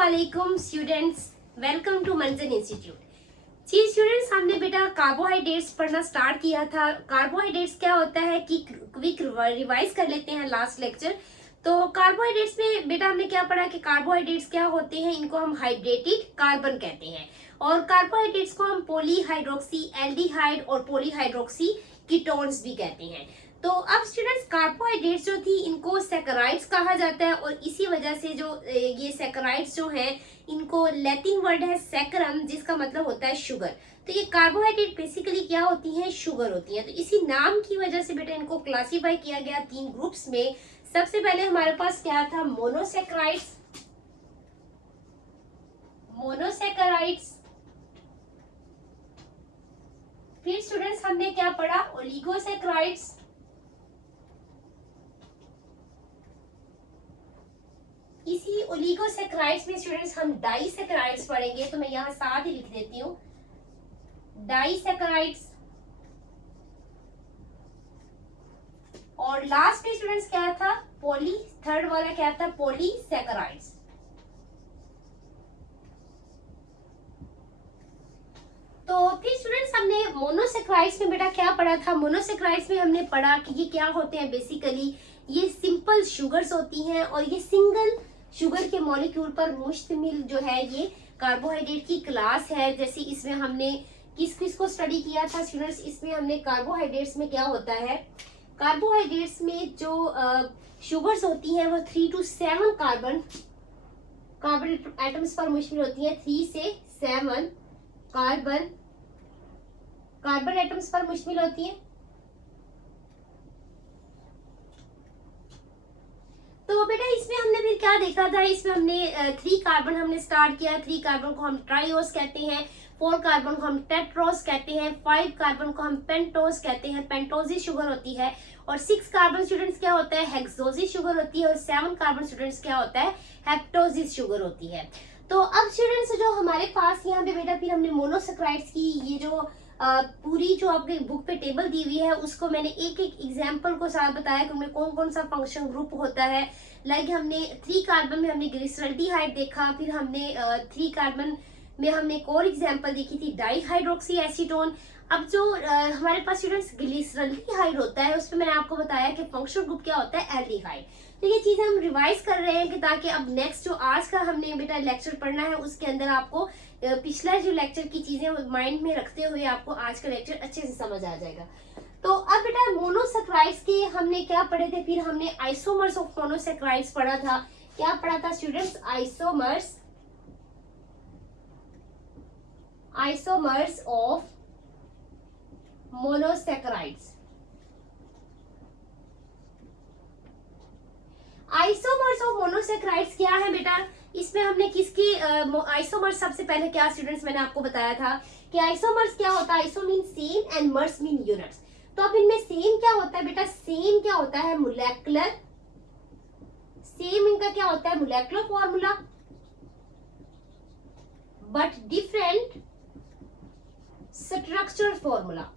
अस्सलामुअलैकुम students, welcome to मंजन institute. जी students, हमने बेटा कार्बोहाइड्रेट्स पढ़ना स्टार्ट किया था। कार्बोहाइड्रेट्स क्या होता है कि क्विक रिवाइज कर लेते हैं लास्ट लेक्चर। तो कार्बोहाइड्रेट्स में बेटा हमने क्या पढ़ा कि कार्बोहाइड्रेट्स क्या होते हैं, इनको हम हाइड्रेटेड कार्बन कहते हैं और कार्बोहाइड्रेट्स को हम पॉलीहाइड्रोक्सी एल्डिहाइड और पॉलीहाइड्रोक्सी कीटोन्स भी कहते हैं। तो अब स्टूडेंट्स, कार्बोहाइड्रेट्स जो थी इनको सैकराइड्स कहा जाता है और इसी वजह से जो ये सैकराइड्स जो हैं इनको लैटिन वर्ड है सैकरम, जिसका मतलब होता है शुगर। तो ये कार्बोहाइड्रेट बेसिकली क्या होती हैं, शुगर होती हैं। तो इसी नाम की वजह से बेटा इनको क्लासीफाई किया गया 3 ग्रुप्स में। सबसे पहले हमारे पास क्या था, मोनोसैकराइड्स। फिर स्टूडेंट्स हमने क्या पढ़ा, ओलिगोसैकराइड्स। इसी ओलिगोसैकराइड्स में स्टूडेंट्स हम डाइसैकराइड्स पढ़ेंगे, तो मैं यहाँ साथ ही लिख देती हूँ डाइसैकराइड्स। और लास्ट में स्टूडेंट्स क्या था, थर्ड वाला क्या था, पॉलीसैकराइड्स। तो फिर स्टूडेंट्स हमने मोनोसैकराइड्स में बेटा क्या पढ़ा था, मोनोसैकराइड्स में हमने पढ़ा कि ये क्या होते हैं। बेसिकली ये सिंपल शुगर्स होती हैं और ये सिंगल शुगर के मॉलिक्यूल पर मुश्तमिल जो है ये कार्बोहाइड्रेट की क्लास है। जैसे इसमें हमने किस किस को स्टडी किया था स्टूडेंट्स, इसमें हमने कार्बोहाइड्रेट्स में क्या होता है, कार्बोहाइड्रेट्स में जो शुगर्स होती हैं वो 3 to 7 कार्बन एटम्स पर मुश्तमिल होती है। 3 से 7 कार्बन एटम्स पर मुश्तमिल होती है। तो बेटा इसमें हमने फिर क्या देखा था, इसमें हमने 3 कार्बन हमने स्टार्ट किया। 3 कार्बन को हम ट्राइओस कहते हैं, 4 कार्बन को हम टेट्रोस कहते हैं, 5 कार्बन को हम पेंटोस कहते हैं, पेंटोसिस शुगर होती है। और 6 कार्बन स्टूडेंट्स क्या होता है, हेक्सोसिस शुगर होती है। और 7 कार्बन स्टूडेंट्स क्या होता है, हेप्टोसिस शुगर होती है। तो अब स्टूडेंट्स जो हमारे पास यहाँ पे बेटा फिर हमने मोनोसैकराइड्स की ये जो पूरी जो आपके बुक पे टेबल दी हुई है उसको मैंने एक एक एग्जाम्पल को साथ बताया कि उनमें कौन कौन सा फंक्शन ग्रुप होता है। लाइक हमने 3 कार्बन में हमने ग्लिसरल्डिहाइड देखा, फिर हमने 3 कार्बन में हमने एक और एग्जाम्पल देखी थी डाइहाइड्रोक्सी एसीटोन। अब जो हमारे पास स्टूडेंट्स ग्लिसरल्डिहाइड होता है उसमें मैंने आपको बताया कि फंक्शनल ग्रुप क्या होता है, एल्डिहाइड। तो ये चीजें हम रिवाइज कर रहे हैं कि ताकि अब नेक्स्ट जो आज का हमने बेटा लेक्चर पढ़ना है उसके अंदर आपको पिछला जो लेक्चर की चीजें माइंड में रखते हुए आपको आज का लेक्चर अच्छे से समझ आ जाएगा। तो अब बेटा मोनोसैकराइड्स के हमने क्या पढ़े थे, फिर हमने आइसोमर्स ऑफ मोनोसैकराइड्स पढ़ा था। क्या पढ़ा था students, isomers of monosaccharides. Isomers of monosaccharides क्या है बेटा, इसमें हमने किसकी आइसोमर्स सबसे पहले क्या स्टूडेंट्स मैंने आपको बताया था कि आइसोमर्स क्या होता है, iso mean same and MERS mean units. तो अब इनमें सेम क्या होता है बेटा, सेम क्या होता है, मोलेकुलर। सेम इनका क्या होता है, molecular formula, but different structural formula.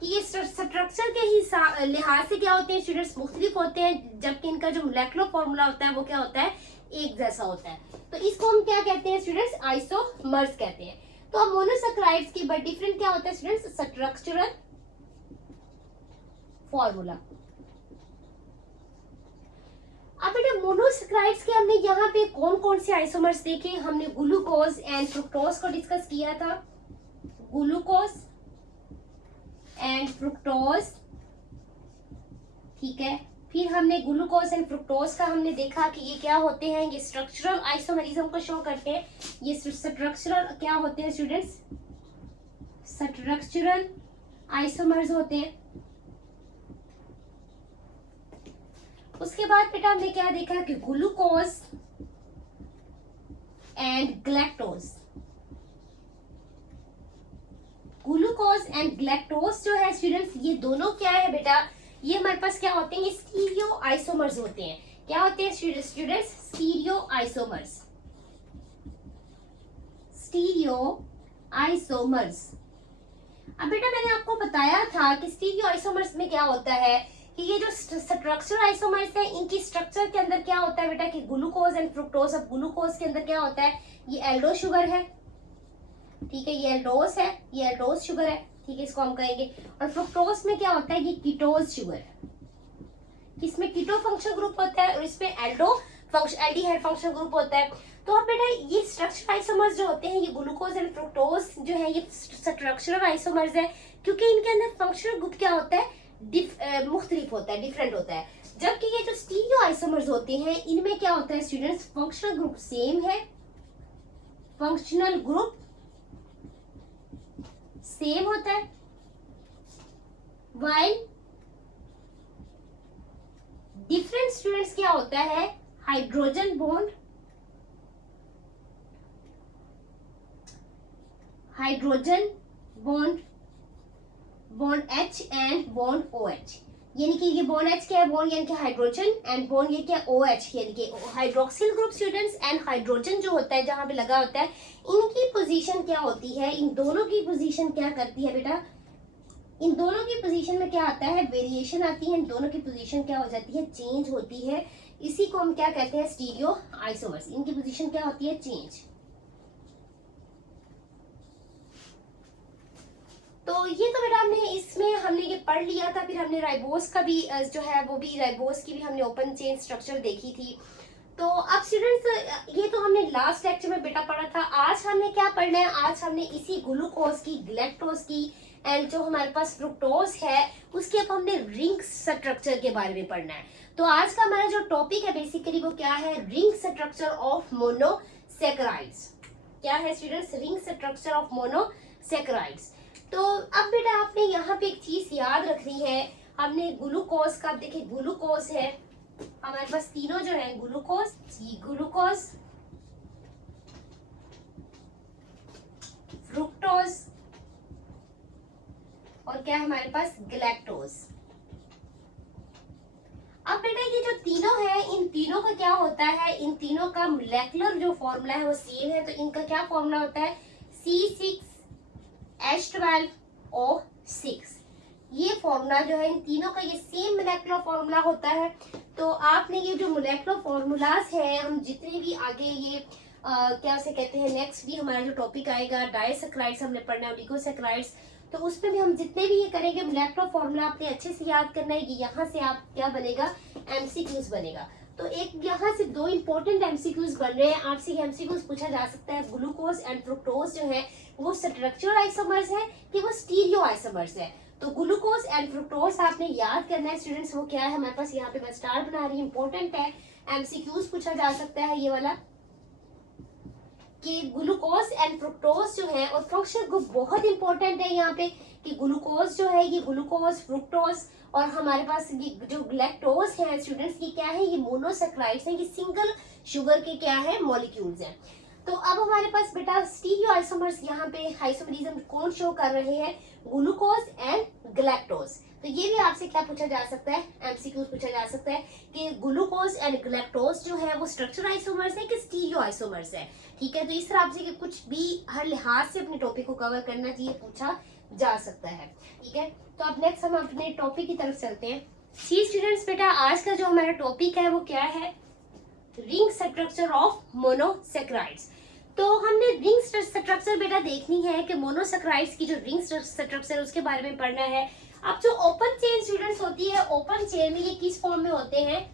कि ये स्ट्रक्चर के ही लिहाज से क्या होते हैं स्टूडेंट्स, मुख्तलिफ होते हैं, जबकि इनका जो मोलेकुलर फॉर्मूला होता है वो क्या होता है, एक जैसा होता है। तो इसको हम क्या कहते हैं स्टूडेंट्स, आइसोमर्स कहते हैं। तो अब मोनोसैकराइड्स की बट डिफरेंट क्या होता है स्टूडेंट्स, स्ट्रक्चरल फॉर्मूला। अब बेटा मोनोसैकराइड्स के हमने यहाँ पे कौन कौन से आइसोमर्स देखे, हमने ग्लूकोज एंड फ्रुक्टोज को डिस्कस किया था, ग्लूकोज एंड फ्रुक्टोज, ठीक है। फिर हमने ग्लूकोज एंड फ्रुक्टोज का हमने देखा कि ये क्या होते हैं, ये स्ट्रक्चरल आइसोमरिज्म को शो करते हैं। ये स्ट्रक्चरल क्या होते हैं स्टूडेंट्स, स्ट्रक्चरल आइसोमर्स होते हैं। उसके बाद बेटा हमने क्या देखा कि glucose and galactose. Glucose and galactose जो है स्टूडेंट्स, ये दोनों क्या है बेटा, ये हमारे पास क्या होते हैं, ये स्टीरियो आइसोमर्स होते हैं। क्या होते हैं स्टूडेंट्स, स्टीरियो आइसोमर्स। अब बेटा मैंने आपको बताया था कि स्टीरियो आइसोमर्स में क्या होता है कि ये जो स्ट्रक्चर आइसोमर्स है इनकी स्ट्रक्चर के अंदर क्या होता है बेटा कि ग्लूकोज एंड फ्रुक्टोज। अब ग्लूकोज के अंदर क्या होता है, ये एल्डो शुगर है, ठीक है, ये एल्डोस है, ये एल्डोस शुगर है, ठीक है, इसको हम कहेंगे। और फ्रुक्टोज में क्या होता है, ये कीटोज शुगर है, इसमें कीटो फंक्शन ग्रुप होता है और इसमें Aldo function aldehyde function group होता है। तो अब बेटा ये स्ट्रक्चरल आइसोमर्स जो होते हैं, ये ग्लूकोज एंड फ्रुक्टोज जो है ये स्ट्रक्चरल आइसोमर्स है, क्योंकि इनके अंदर फंक्शनल ग्रुप क्या होता है, मुख्तलिफ होता है, डिफरेंट होता है। जबकि ये जो स्टीरियो आइसोमर्स होते हैं इनमें क्या होता है स्टूडेंट्स, फंक्शनल ग्रुप सेम है, फंक्शनल ग्रुप सेम होता है, वाइल डिफरेंट स्टूडेंट्स क्या होता है, hydrogen bond, hydrogen bond, bond H and bond OH। यानी कि ये बॉन्ड H क्या है, बॉन्ड यानी कि हाइड्रोजन, एंड बॉन्ड ये क्या OH यानी कि hydroxyl group students. And hydrogen जो होता है जहां पे लगा होता है, इनकी पोजीशन क्या होती है, इन दोनों की पोजीशन क्या करती है बेटा, इन दोनों की पोजीशन में क्या आता है, वेरिएशन आती है, इन दोनों की पोजीशन क्या हो जाती है, चेंज होती है। इसी को हम क्या कहते हैं, स्टीरियो आइसोमर्स। इनकी पोजीशन क्या होती है, चेंज। तो ये तो बेटा हमने इसमें हमने ये पढ़ लिया था। फिर हमने राइबोस का भी जो है वो भी राइबोस की भी हमने ओपन चेन स्ट्रक्चर देखी थी। तो अब स्टूडेंट्स ये तो हमने लास्ट लेक्चर में बेटा पढ़ा था। आज हमने क्या पढ़ना है, आज हमने इसी ग्लूकोज की, गैलेक्टोज की एंड जो हमारे पास फ्रुक्टोज है उसके अब हमने रिंग स्ट्रक्चर के बारे में पढ़ना है। तो आज का हमारा जो टॉपिक है बेसिकली वो क्या है, रिंग स्ट्रक्चर ऑफ मोनोसैकेराइड्स। क्या है students, ring structure of monosaccharides. तो अब बेटा आपने यहाँ पे एक चीज याद रखनी है, हमने ग्लूकोज का, देखिए ग्लूकोज है हमारे पास तीनों जो है, ग्लूकोज, ग्लूकोज, फ्रुक्टोज और क्या है हमारे पास, गैलेक्टोज। अब बेटा ये जो तीनों है, इन तीनों का क्या होता है, इन तीनों का मोलेकुलर जो फॉर्मूला है वो सेम है। तो इनका क्या फॉर्मूला होता है, C6H12O6। ये फॉर्मूला जो है इन तीनों का ये सेम मोलेकुलर फॉर्मूला होता है। तो आपने ये जो मोलेकुलर फॉर्मूलाज है, हम जितने भी आगे ये क्या से कहते हैं, नेक्स्ट भी हमारा जो टॉपिक आएगा डाइसैकेराइड्स हमने पढ़ना है, ओलिगोसैकेराइड्स, तो उसमें भी हम जितने भी ये करेंगे मोलेकुलर फॉर्मूला आपने अच्छे से याद करना है। ये यहाँ से आप क्या बनेगा, एमसीक्यूज बनेगा। तो एक यहाँ से दो इंपॉर्टेंट एमसीक्यूज बन रहे हैं, आपसे एमसीक्यूज पूछा जा सकता है, ग्लूकोज एंड फ्रुक्टोज जो है वो स्ट्रक्चरल आइसोमर्स है कि वो स्टीरियो आइसोमर्स है। तो ग्लूकोज एंड फ्रुक्टोज आपने याद करना है स्टूडेंट्स, वो क्या है हमारे पास, यहाँ पे मैं स्टार बना रही हूँ, इंपॉर्टेंट है, एमसीक्यूज पूछा जा सकता है ये वाला, कि ग्लूकोज एंड फ्रुक्टोज जो है, और फंक्शनल ग्रुप बहुत इंपॉर्टेंट है यहाँ पे, कि ग्लूकोज जो है ये ग्लूकोज, फ्रुक्टोज और हमारे पास ये जो गैलेक्टोज है स्टूडेंट्स, ये क्या है, ये मोनोसैकेराइड्स हैं, ये सिंगल शुगर के क्या है, मॉलिक्यूल्स हैं। तो अब हमारे पास बेटा स्टीरियो आइसोमर्स यहाँ पे आइसोमरिज्म कौन शो कर रहे हैं, ग्लूकोज एंड गैलेक्टोज। तो ये भी आपसे क्या पूछा जा सकता है, एमसीक्यूज पूछा जा सकता है कि ग्लूकोज एंड गैलेक्टोज जो है वो स्ट्रक्चरल आइसोमर्स है कि स्टीरियो आइसोमर्स है। ठीक है, तो इस तरह आपसे कुछ भी हर लिहाज से अपने टॉपिक को कवर करना चाहिए, पूछा जा सकता है। ठीक है, तो अब नेक्स्ट हम अपने टॉपिक की तरफ चलते हैं। सी स्टूडेंट्स बेटा आज का जो हमारा टॉपिक है वो क्या है, रिंग स्ट्रक्चर ऑफ मोनोसैकेराइड्स। तो हमने रिंग स्ट्रक्चर बेटा देखनी है कि मोनोसैकेराइड्स की जो रिंग स्ट्रक्चर उसके बारे में पढ़ना है। अब जो ओपन चेन स्टूडेंट्स होती है, ओपन चेन में ये किस फॉर्म में होते हैं,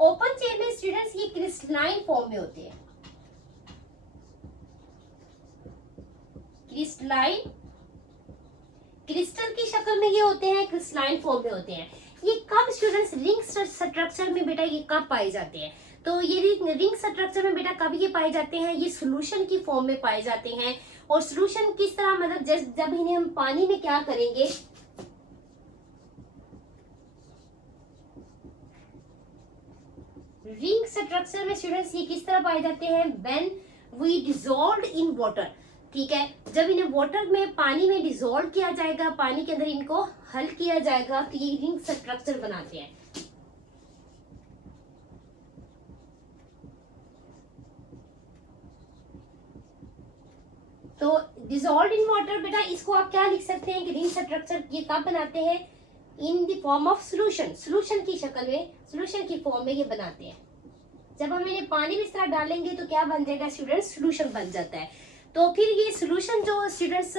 ओपन चेन में स्टूडेंट्स ये क्रिस्टलाइन फॉर्म में होते हैं, क्रिस्टलाइन, क्रिस्टल की शक्ल में ये होते हैं, क्रिस्टलाइन फॉर्म में होते हैं। ये कब स्टूडेंट्स रिंग स्ट्रक्चर में बेटा ये कब पाए जाते हैं, तो ये रिंग स्ट्रक्चर में बेटा कब ये पाए जाते हैं, ये सॉल्यूशन की फॉर्म में पाए जाते हैं। और सॉल्यूशन किस तरह, मतलब जब इन्हें हम पानी में क्या करेंगे, रिंग स्ट्रक्चर में स्टूडेंट्स ये किस तरह पाए जाते हैं, when we dissolve in water. ठीक है, जब इन्हें वाटर में, पानी में डिसॉल्व किया जाएगा, पानी के अंदर इनको हल किया जाएगा, तो ये रिंग स्ट्रक्चर बनाते हैं। तो डिसॉल्व इन वाटर बेटा इसको आप क्या लिख सकते हैं कि रिंग स्ट्रक्चर ये कब बनाते हैं, in the form of solution, solution की शक्ल में, सोल्यूशन की फॉर्म में ये बनाते हैं। जब हम इन्हें पानी में इस तरह डालेंगे तो क्या बन जाएगा स्टूडेंट्स, सोल्यूशन बन जाता है। तो फिर ये सोल्यूशन जो स्टूडेंट्स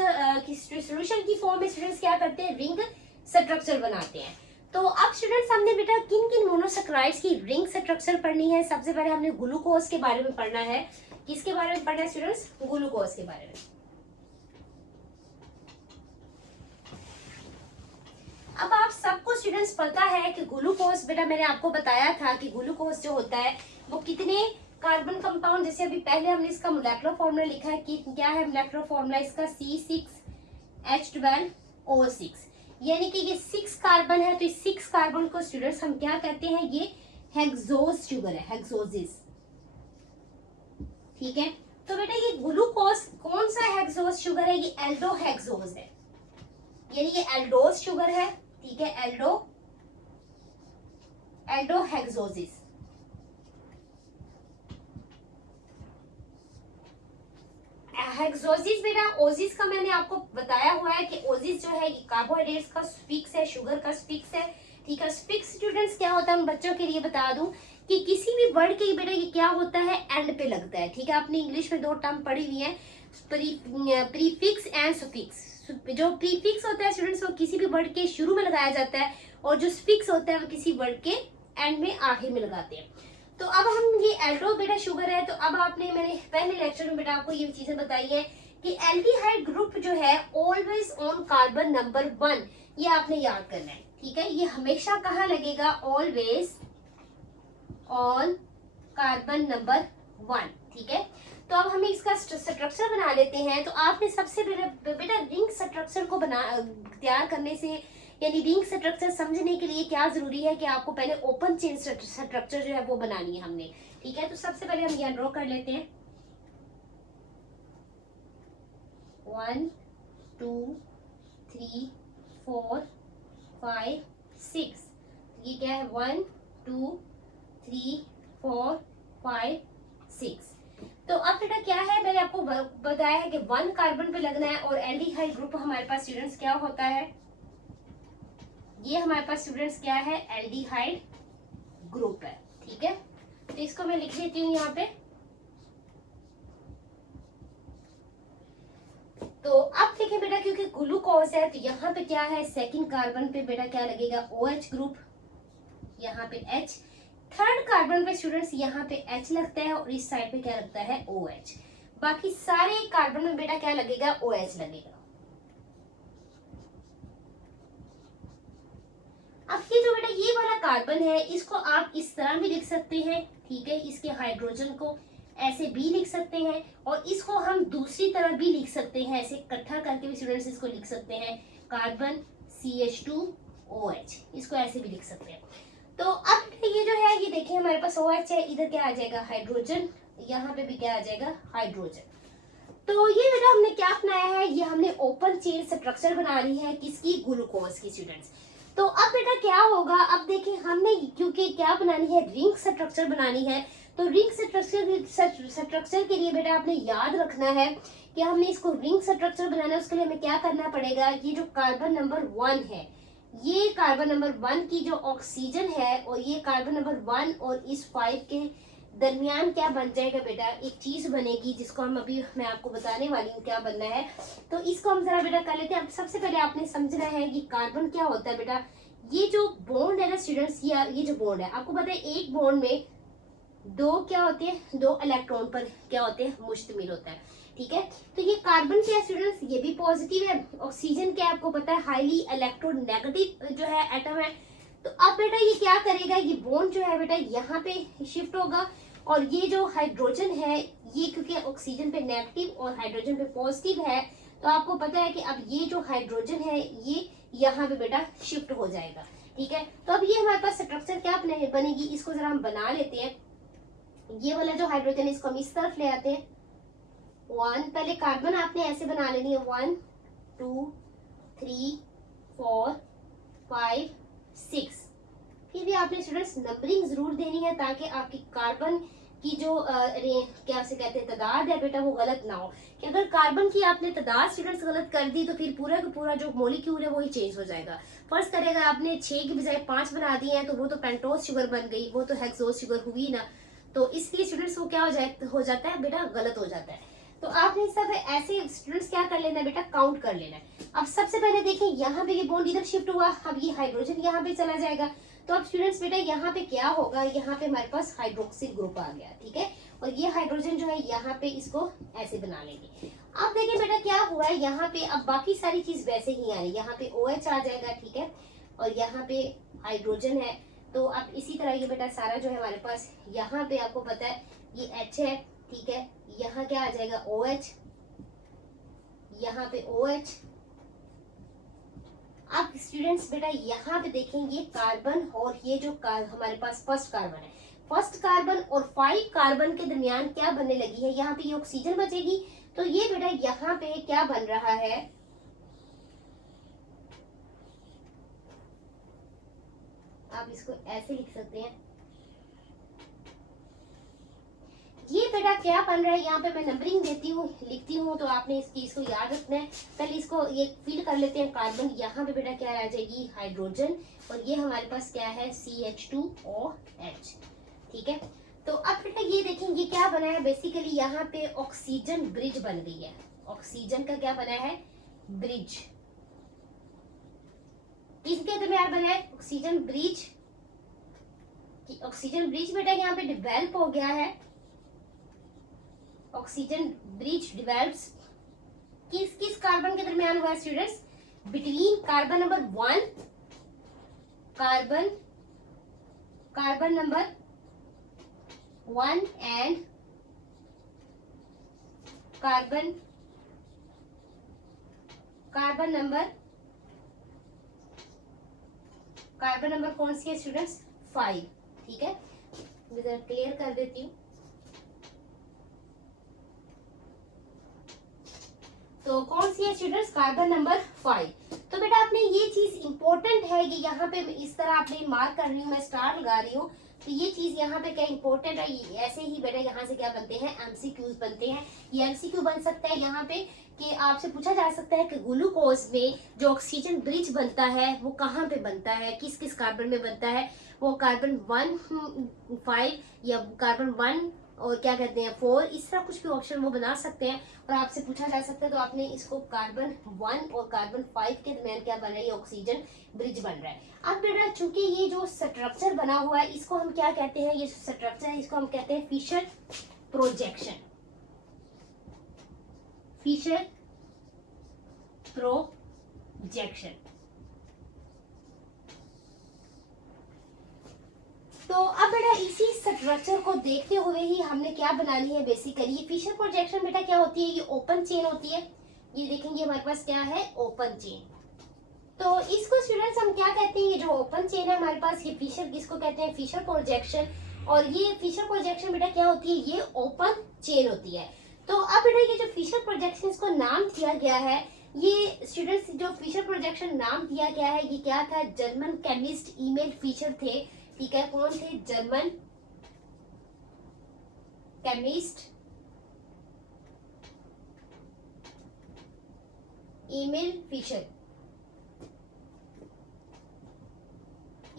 सोल्यूशन की फॉर्म में स्टूडेंट्स क्या करते हैं, रिंग स्ट्रक्चर बनाते हैं। तो अब स्टूडेंट्स हमने बेटा किन किन मोनोसैकेराइड्स की रिंग स्ट्रक्चर पढ़नी है। सबसे पहले हमने ग्लूकोज के बारे में पढ़ना है। किसके बारे में पढ़ना है स्टूडेंट्स, ग्लूकोज के बारे में। अब आप सबको स्टूडेंट्स पता है कि ग्लूकोज, बेटा मैंने आपको बताया था कि ग्लूकोज जो होता है वो कितने कार्बन कंपाउंड, जैसे अभी पहले हमने इसका मोलेकुलर फॉर्मूला लिखा है कि क्या है मोलेकुलर फॉर्मूला इसका, C6H12O6, यानी कि ये 6 कार्बन है। तो इस 6 कार्बन को स्टूडेंट्स हम क्या कहते हैं, ये हेक्सोज शुगर है, हेक्सोसिस, ठीक है। तो बेटा ये ग्लूकोज कौन सा हेक्सोज शुगर है, ये एल्डो हेक्सोज है, यानी ये एल्डोज शुगर है, ठीक है, एल्डो हेक्सोसिस। हेक्सोसिस बेटा, ओजिस का मैंने आपको बताया हुआ है कि ओजिस जो है ये कार्बोहाइड्रेट्स का स्फिक्स है, शुगर का स्फिक्स है, ठीक है। स्फिक्स स्टूडेंट्स क्या होता है, हम बच्चों के लिए बता दूं कि किसी भी वर्ड के बेटा ये क्या होता है, एंड पे लगता है, ठीक है। आपने इंग्लिश में 2 टर्म पढ़ी हुई है, प्रीफिक्स एंड सुफिक्स। जो प्रीफिक्स होता है स्टूडेंट्स वो किसी भी वर्ड के शुरू में लगाया जाता है, और जो स्फिक्स होता है वो किसी वर्ड के एंड में, आखिर में लगाते हैं। तो अब हम ये एल्डो बेटा शुगर है। तो अब आपने, मैंने पहले लेक्चर में बेटा आपको ये चीजें बताई है कि एल्डिहाइड ग्रुप जो है ऑलवेज ऑन कार्बन नंबर 1, ये आपने याद करना है, ठीक है। ये हमेशा कहाँ लगेगा, ऑलवेज ऑन कार्बन नंबर 1, ठीक है। तो अब हम इसका स्ट्रक्चर बना लेते हैं। तो आपने सबसे पहले बेटा रिंग स्ट्रक्चर को तैयार करने से, यानी रिंग स्ट्रक्चर समझने के लिए क्या जरूरी है कि आपको पहले ओपन चेन स्ट्रक्चर जो है वो बनानी है हमने, ठीक है। तो सबसे पहले हम यहाँ ड्रॉ कर लेते हैं 1 2 3 4 5 6, ये क्या है 1 2 3 4 5 6। तो अब बेटा क्या है, मैंने आपको बताया है कि 1 कार्बन पे लगना है, और एल्डिहाइड ग्रुप हमारे पास स्टूडेंट्स क्या होता है, ये हमारे पास स्टूडेंट्स क्या है, एल्डिहाइड ग्रुप है, ठीक है। तो इसको मैं लिख देती हूँ यहाँ पे। तो अब देखिए बेटा, क्योंकि ग्लूकोज है तो यहाँ पे क्या है, सेकंड कार्बन पे बेटा क्या लगेगा, OH ग्रुप, यहाँ पे H। थर्ड कार्बन पे स्टूडेंट्स यहाँ पे H लगता है, और इस साइड पे क्या लगता है, OH। बाकी सारे कार्बन में बेटा क्या लगेगा, OH लगेगा। अब ये जो बेटा ये वाला कार्बन है, इसको आप इस तरह भी लिख सकते हैं, ठीक है। इसके हाइड्रोजन को ऐसे भी लिख सकते हैं, और इसको हम दूसरी तरह भी लिख सकते हैं, ऐसे इकट्ठा करके भी स्टूडेंट्स इसको लिख सकते हैं, कार्बन CH2OH, इसको ऐसे भी लिख सकते हैं। तो अब ये जो है, ये देखिए हमारे पास OH है, इधर क्या आ जाएगा, हाइड्रोजन, यहाँ पे भी क्या आ जाएगा, हाइड्रोजन। तो ये बेटा हमने क्या अपनाया है, ये हमने ओपन चेन स्ट्रक्चर बना ली है, किसकी, ग्लूकोज की स्टूडेंट्स। तो अब बेटा क्या होगा, अब देखिए हमने क्योंकि क्या बनानी है, रिंग स्ट्रक्चर बनानी है। तो रिंग स्ट्रक्चर के लिए बेटा आपने याद रखना है कि हमने इसको रिंग स्ट्रक्चर बनाना है। उसके लिए हमें क्या करना पड़ेगा, ये जो कार्बन नंबर 1 है, ये कार्बन नंबर 1 की जो ऑक्सीजन है, और ये कार्बन नंबर 1 और इस 5 के दरमियान क्या बन जाएगा बेटा, एक चीज बनेगी, जिसको हम अभी मैं आपको बताने वाली हूँ क्या बनना है। तो इसको हम जरा बेटा कर लेते हैं। अब सबसे पहले आपने समझना है कि कार्बन क्या होता है बेटा। ये जो बॉन्ड है ना स्टूडेंट्स, ये जो बॉन्ड है, आपको पता है एक बॉन्ड में 2 क्या होते हैं, 2 इलेक्ट्रॉन पर क्या होते हैं, मुश्तमिल होता है, ठीक है। तो ये कार्बन क्या है स्टूडेंट्स, ये भी पॉजिटिव है। ऑक्सीजन क्या है आपको पता है, हाईली इलेक्ट्रोनेगेटिव जो है एटम है। तो अब बेटा ये क्या करेगा, ये बॉन्ड जो है बेटा यहाँ पे शिफ्ट होगा, और ये जो हाइड्रोजन है, ये क्योंकि ऑक्सीजन पे नेगेटिव और हाइड्रोजन पे पॉजिटिव है, तो आपको पता है कि अब ये जो हाइड्रोजन है ये यहाँ पे बेटा शिफ्ट हो जाएगा, ठीक है। तो अब ये हमारे पास स्ट्रक्चर क्या बनेगी, इसको जरा हम बना लेते हैं। ये वाला जो हाइड्रोजन है इसको हम इस तरफ ले आते हैं। 1, पहले कार्बन आपने ऐसे बना लेनी है, 1 2 3 4 5 6। फिर भी आपने स्टूडेंट्स नंबरिंग जरूर देनी है, ताकि आपकी कार्बन की जो क्या से कहते हैं तादाद है बेटा वो गलत ना हो, कि अगर कार्बन की आपने तादाद स्टूडेंट्स गलत कर दी तो फिर पूरा का पूरा जो मॉलिक्यूल है वही चेंज हो जाएगा। फर्ज करेगा आपने 6 की बजाय 5 बना दिए हैं तो वो तो पेंटोस शुगर बन गई, वो तो हेक्सोस शुगर हुई ना। तो इसलिए स्टूडेंट्स वो क्या हो जाता है बेटा, गलत हो जाता है। तो आपने सब ऐसे स्टूडेंट्स क्या कर लेना है बेटा, काउंट कर लेना है। अब सबसे पहले देखिए यहाँ पे ये बॉन्ड इधर शिफ्ट हुआ, अब ये हाइड्रोजन यहाँ पे चला जाएगा। तो अब स्टूडेंट्स बेटा यहाँ पे क्या होगा, यहाँ पे हमारे पास हाइड्रोक्सिल ग्रुप आ गया, ठीक है। और ये हाइड्रोजन जो है यहाँ पे इसको ऐसे बना लेंगे। अब देखिए बेटा क्या हुआ है यहाँ पे, अब बाकी सारी चीज वैसे ही आ रही है, यहाँ पे OH आ जाएगा, ठीक है। और यहाँ पे हाइड्रोजन है, तो अब इसी तरह ये बेटा सारा जो है हमारे पास, यहाँ पे आपको पता है ये H है, ठीक है। यहाँ क्या आ जाएगा OH, यहाँ पे OH। अब स्टूडेंट्स बेटा यहाँ पे देखेंगे कार्बन और ये जो हमारे पास फर्स्ट कार्बन है, फर्स्ट कार्बन और 5 कार्बन के दरमियान क्या बनने लगी है, यहाँ पे ये ऑक्सीजन बचेगी। तो ये बेटा यहाँ पे क्या बन रहा है, आप इसको ऐसे लिख सकते हैं, ये बेटा क्या बन रहा है, यहाँ पे मैं नंबरिंग देती हूँ लिखती हूँ, तो आपने इस चीज को याद रखना है। पहले इसको ये फिल कर लेते हैं कार्बन, यहाँ पे बेटा क्या आ जाएगी हाइड्रोजन, और ये हमारे पास क्या है CH2OH, ठीक है। तो अब बेटा ये देखेंगे क्या बना है, बेसिकली यहाँ पे ऑक्सीजन ब्रिज बन गई है, ऑक्सीजन का क्या बना है, ब्रिज। किसके दरमियान बना है, ऑक्सीजन ब्रिज। ऑक्सीजन ब्रिज बेटा यहाँ पे डिवेल्प हो गया है, ऑक्सीजन ब्रिज डिवेल्प्स किस किस कार्बन के दरमियान हुआ है students, between carbon number 1, carbon number 1 and carbon number कौन सी है स्टूडेंट्स, 5, ठीक है। मैं जरा क्लियर कर देती हूँ। तो कौन सी है स्टूडेंट्स, कार्बन नंबर 5। तो बेटा आपने ये चीज इंपॉर्टेंट है, ये यहाँ पे इस तरह आपने मार्क कर रही हूँ, मैं स्टार लगा रही हूँ, तो ये चीज यहाँ पे क्या इंपॉर्टेंट है। ऐसे ही बेटा यहाँ से क्या बनते हैं, MCQs बनते हैं। ये MCQ बन सकता है यहाँ पे कि आपसे पूछा जा सकता है कि ग्लूकोज में जो ऑक्सीजन ब्रिज बनता है वो कहाँ पे बनता है, किस किस कार्बन में बनता है, वो कार्बन 1, 5 या कार्बन 1 और क्या कहते हैं 4, इस तरह कुछ भी ऑप्शन वो बना सकते हैं और आपसे पूछा जा सकता है। तो आपने इसको कार्बन 1 और कार्बन 5 के दरमियान क्या बन रहा है, ये ऑक्सीजन ब्रिज बन रहा है। अब बेटा चूंकि ये जो स्ट्रक्चर बना हुआ है इसको हम क्या कहते हैं, ये स्ट्रक्चर है इसको हम कहते हैं फिशर प्रोजेक्शन, फिशर प्रोजेक्शन। तो अब बेटा इसी स्ट्रक्चर को देखते हुए ही हमने क्या बनानी है, बेसिकली ये फिशर प्रोजेक्शन बेटा क्या होती है, ये ओपन चेन होती है। ये देखेंगे हमारे पास क्या है, ओपन चेन। तो इसको स्टूडेंट्स हम क्या कहते हैं, ये जो ओपन चेन है हमारे पास, ये फिशर किसको कहते हैं, फिशर प्रोजेक्शन। और ये फिशर प्रोजेक्शन बेटा क्या होती है, ये ओपन चेन होती है। तो अब बेटा ये जो फिशर प्रोजेक्शन इसको नाम दिया गया है, ये स्टूडेंट्स जो फिशर प्रोजेक्शन नाम दिया गया है ये क्या था, जर्मन केमिस्ट इमेल फिशर थे, ठीक है। कौन थे, German chemist Emil Fischer,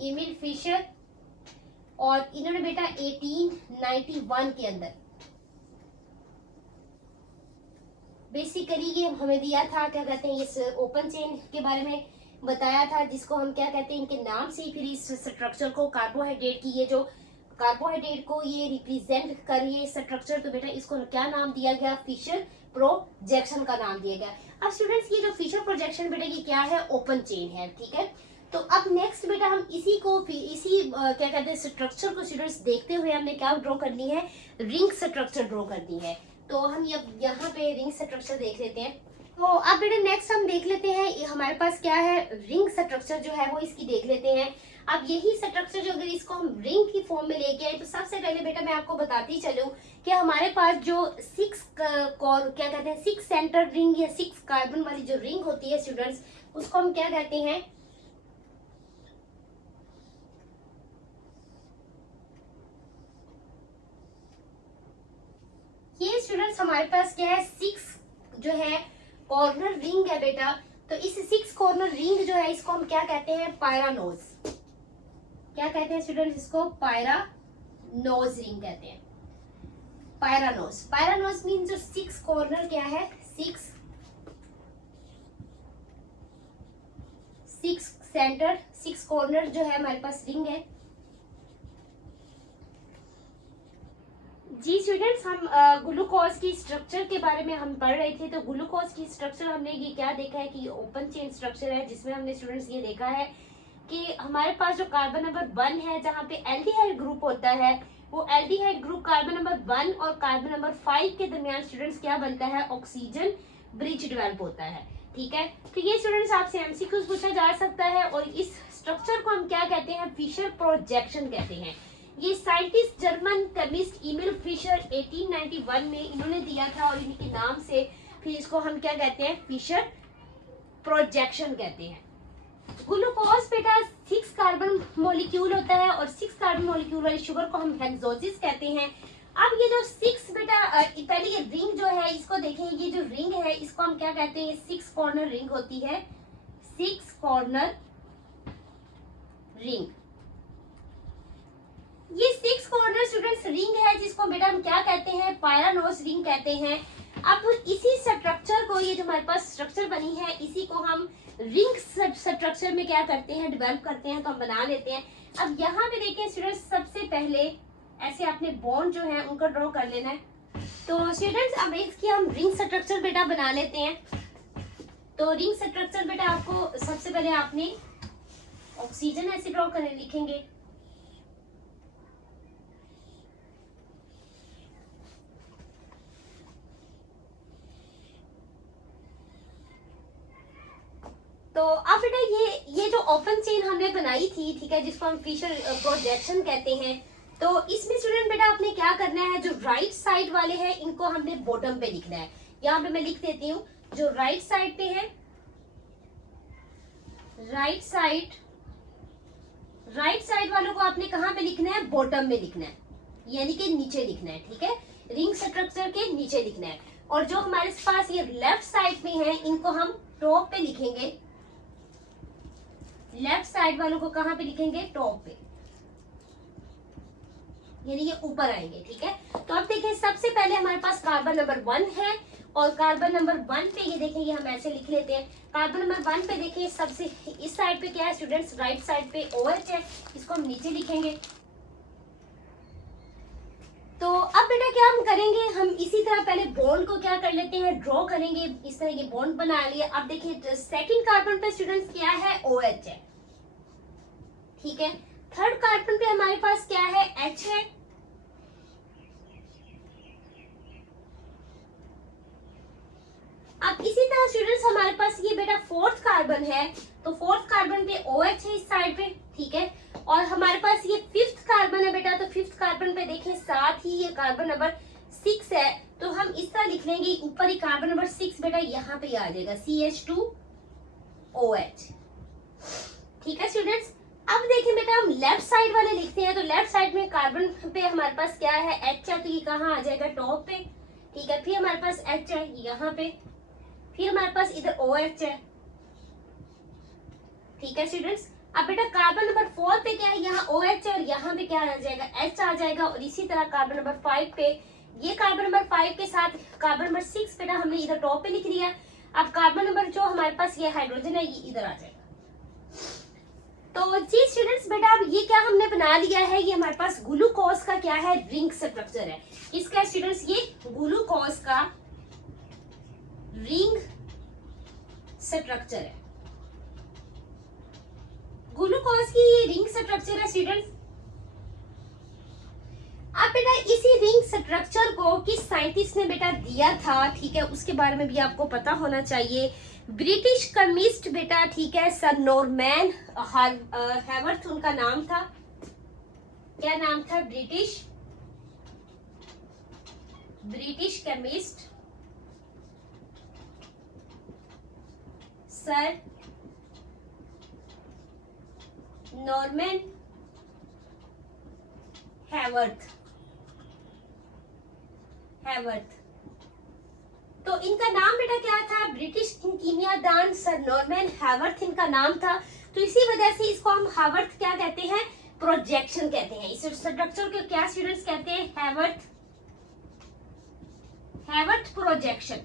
Emil Fischer. और इन्होंने बेटा 1891 के अंदर बेसिकली ये हमें दिया था, क्या कहते हैं, इस ओपन चेन के बारे में बताया था, जिसको हम क्या कहते हैं, इनके नाम से ही फिर इस स्ट्रक्चर को कार्बोहाइड्रेट की, ये जो कार्बोहाइड्रेट को ये रिप्रेजेंट करिए स्ट्रक्चर, तो बेटा इसको क्या नाम दिया गया, फिशर प्रोजेक्शन का नाम दिया गया। अब स्टूडेंट्स ये जो फिशर प्रोजेक्शन बेटा ये क्या है, ओपन चेन है, ठीक है। तो अब नेक्स्ट बेटा हम इसी क्या कहते हैं स्ट्रक्चर को स्टूडेंट्स देखते हुए हमने क्या ड्रॉ करनी है, रिंग स्ट्रक्चर ड्रॉ करनी है। तो हम यहाँ पे रिंग स्ट्रक्चर देख लेते हैं। तो अब बेटा नेक्स्ट हम देख लेते हैं हमारे पास क्या है, रिंग स्ट्रक्चर जो है वो इसकी देख लेते हैं। अब यही स्ट्रक्चर जो अगर इसको हम रिंग की फॉर्म में लेके आए तो सबसे पहले बेटा मैं आपको बताती चलूं कि हमारे पास जो 6 क्या कहते हैं 6 सेंटर रिंग या 6 कार्बन वाली जो रिंग होती है स्टूडेंट्स, उसको हम क्या कहते हैं, स्टूडेंट्स हमारे पास क्या है, 6 जो है कॉर्नर रिंग है बेटा। तो इस 6 कॉर्नर रिंग जो है इसको हम क्या कहते हैं, पायरानोज। क्या कहते हैं स्टूडेंट्स, इसको पायरानोज रिंग कहते हैं। पायरानोज, पायरानोज मीन जो 6 कॉर्नर क्या है, 6 सेंटर 6 कॉर्नर जो है हमारे पास रिंग है। जी स्टूडेंट्स, हम ग्लूकोज की स्ट्रक्चर के बारे में हम पढ़ रहे थे। तो ग्लूकोज की स्ट्रक्चर हमने ये क्या देखा है कि ओपन चेन स्ट्रक्चर है, जिसमें हमने स्टूडेंट्स ये देखा है कि हमारे पास जो कार्बन नंबर 1 है, जहाँ पे एल्डिहाइड ग्रुप होता है, वो एल्डिहाइड ग्रुप कार्बन नंबर 1 और कार्बन नंबर 5 के दरमियान स्टूडेंट्स क्या बनता है, ऑक्सीजन ब्रिज डेवलप होता है। ठीक है, तो ये स्टूडेंट्स आपसे एमसीक्यूज पूछा जा सकता है। और इस स्ट्रक्चर को हम क्या कहते हैं, फिशर प्रोजेक्शन कहते हैं। ये scientist German chemist Emil Fischer 1891 में इन्होंने दिया था, और इनके नाम से फिर इसको हम क्या कहते हैं, फिशर प्रोजेक्शन कहते हैं। ग्लूकोज बेटा 6 कार्बन मॉलिक्यूल होता है, और 6 कार्बन मॉलिक्यूल वाली शुगर को हम हेक्सोसिस कहते हैं। अब ये जो 6 बेटा पहले ये रिंग जो है इसको देखें, ये जो रिंग है इसको हम क्या कहते हैं, 6 कॉर्नर रिंग होती है, 6 कॉर्नर रिंग। ये 6 कॉर्नर स्टूडेंट्स रिंग है, जिसको बेटा हम क्या कहते हैं, पायरानोज रिंग कहते हैं। अब इसी स्ट्रक्चर को, ये जो हमारे पास स्ट्रक्चर बनी है, इसी को हम रिंग स्ट्रक्चर में क्या करते हैं, डेवलप करते हैं, तो हम बना लेते हैं। अब यहाँ पे देखिए स्टूडेंट्स, सबसे पहले ऐसे आपने बॉन्ड जो है उनको ड्रॉ कर लेना है। तो स्टूडेंट्स अब इसकी हम रिंग स्ट्रक्चर बेटा बना लेते हैं। तो रिंग स्ट्रक्चर बेटा आपको सबसे पहले आपने ऑक्सीजन ऐसे ड्रॉ करने लिखेंगे। तो अब बेटा ये जो ओपन चेन हमने बनाई थी, ठीक है, जिसको हम फिशर प्रोजेक्शन कहते हैं। तो इसमें स्टूडेंट बेटा आपने क्या करना है, जो राइट साइड वाले हैं इनको हमने बॉटम पे लिखना है। यहाँ पे मैं लिख देती हूँ, जो राइट साइड पे है, राइट साइड वालों को आपने कहाँ पे लिखना है, बॉटम में लिखना है, यानी कि नीचे लिखना है। ठीक है, रिंग स्ट्रक्चर के नीचे लिखना है। और जो हमारे पास ये लेफ्ट साइड में है, इनको हम टॉप पे लिखेंगे। लेफ्ट साइड वालों को कहां पे लिखेंगे, टॉप पे, यानी ये ऊपर आएंगे। ठीक है, तो अब देखिए सबसे पहले हमारे पास कार्बन नंबर 1 है, और कार्बन नंबर 1 पे ये देखेंगे, हम ऐसे लिख लेते हैं। कार्बन नंबर 1 पे देखिए सबसे इस साइड पे क्या है स्टूडेंट्स, राइट साइड पे OH है, इसको हम नीचे लिखेंगे। तो अब बेटा क्या हम करेंगे, हम इसी तरह पहले बॉन्ड को क्या कर लेते हैं, ड्रॉ करेंगे। इस तरह ये बॉन्ड बना लिया। अब देखिए सेकंड कार्बन पे स्टूडेंट्स क्या है, OH है। ठीक है, थर्ड कार्बन पे हमारे पास क्या है, H है। अब इसी तरह स्टूडेंट्स हमारे पास ये बेटा फोर्थ कार्बन है, तो फोर्थ कार्बन पे OH है इस साइड पे। ठीक है, और हमारे पास ये फिफ्थ कार्बन है बेटा, तो फिफ्थ कार्बन पे देखिए साथ ही ये कार्बन नंबर 6 है, तो हम इस तरह लिख लेंगे, ऊपर ही कार्बन नंबर 6 बेटा यहाँ पे आ जाएगा, CH2OH। ठीक है स्टूडेंट्स, अब देखिए बेटा हम लेफ्ट साइड वाले लिखते हैं। तो लेफ्ट साइड में कार्बन पे हमारे पास क्या है, H है, तो ये कहाँ आ जाएगा, टॉप पे। ठीक है, फिर हमारे पास H है यहाँ पे, फिर हमारे पास इधर OH है। ठीक है स्टूडेंट्स, अब बेटा कार्बन नंबर 4 पे क्या है, यहाँ OH है, और यहाँ पे क्या आ जाएगा, H आ जाएगा। और इसी तरह कार्बन नंबर 5 पे, ये कार्बन नंबर 5 के साथ कार्बन नंबर 6 बेटा हमने इधर टॉप पे लिख लिया। अब कार्बन नंबर जो हमारे पास ये हाइड्रोजन है, ये इधर आ जाएगा। तो जी स्टूडेंट्स बेटा अब ये क्या हमने बना लिया है, ये हमारे पास ग्लूकोज का क्या है, रिंग स्ट्रक्चर है। इसका स्टूडेंट्स ये ग्लूकोज का रिंग स्ट्रक्चर है। ग्लूकोज की ये रिंग स्ट्रक्चर है स्टूडेंट्स। अब बेटा इसी रिंग स्ट्रक्चर को किस साइंटिस्ट ने बेटा दिया था, ठीक है, उसके बारे में भी आपको पता होना चाहिए। ब्रिटिश केमिस्ट बेटा, ठीक है, सर नॉर्मैन हेवर्थ उनका नाम था। क्या नाम था, British chemist sir Normann Hayworth. तो इनका नाम बेटा क्या था, ब्रिटिश कीमियादान सर नॉर्मन हैवर्थ इनका नाम था। तो इसी वजह से इसको हम हैवर्थ क्या कहते हैं, प्रोजेक्शन कहते हैं। इस स्ट्रक्चर को क्या स्टूडेंट्स कहते हैं, हैवर्थ प्रोजेक्शन।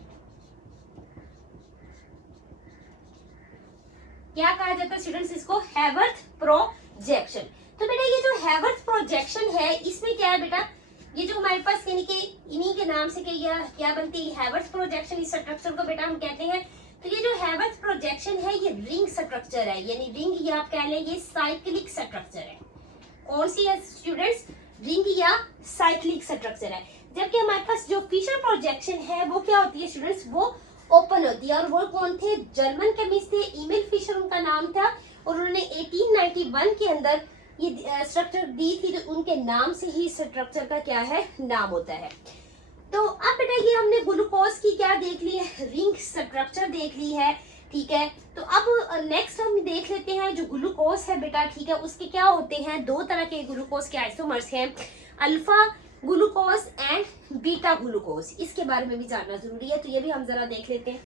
क्या कहा जाता है स्टूडेंट्स इसको, हैवर्थ प्रोजेक्शन। तो बेटा ये जो हैवर्थ प्रोजेक्शन है इसमें क्या है बेटा, ये जो हमारे पास यानी कि इन्हीं के नाम से क्या बनती है, हैवर्थ प्रोजेक्शन। इस स्ट्रक्चर को बेटा हम कहते हैं, तो ये जो हैवर्थ प्रोजेक्शन है ये रिंग स्ट्रक्चर है, यानी रिंग या आप कह लें ये साइक्लिक स्ट्रक्चर है। कौन सी है स्टूडेंट्स, रिंग या साइक्लिक स्ट्रक्चर है। जबकि हमारे पास जो फिशर प्रोजेक्शन है वो क्या होती है स्टूडेंट्स, वो ओपन होती है। और वो कौन थे, जर्मन केमिस्ट थे, इमिल फिशर उनका नाम था, और उन्होंने 1891 के अंदर ये स्ट्रक्चर दी थी। तो उनके नाम से ही स्ट्रक्चर का क्या है, नाम होता है। तो अब बेटा ये हमने ग्लूकोज की क्या देख ली है, रिंग स्ट्रक्चर देख ली है, ठीक है। तो अब नेक्स्ट हम देख लेते हैं जो ग्लूकोज है बेटा, ठीक है, उसके क्या होते हैं, दो तरह के ग्लूकोज के आइसोमर्स हैं, alpha glucose and beta glucose. इसके बारे में भी जानना जरूरी है, तो ये भी हम जरा देख लेते हैं।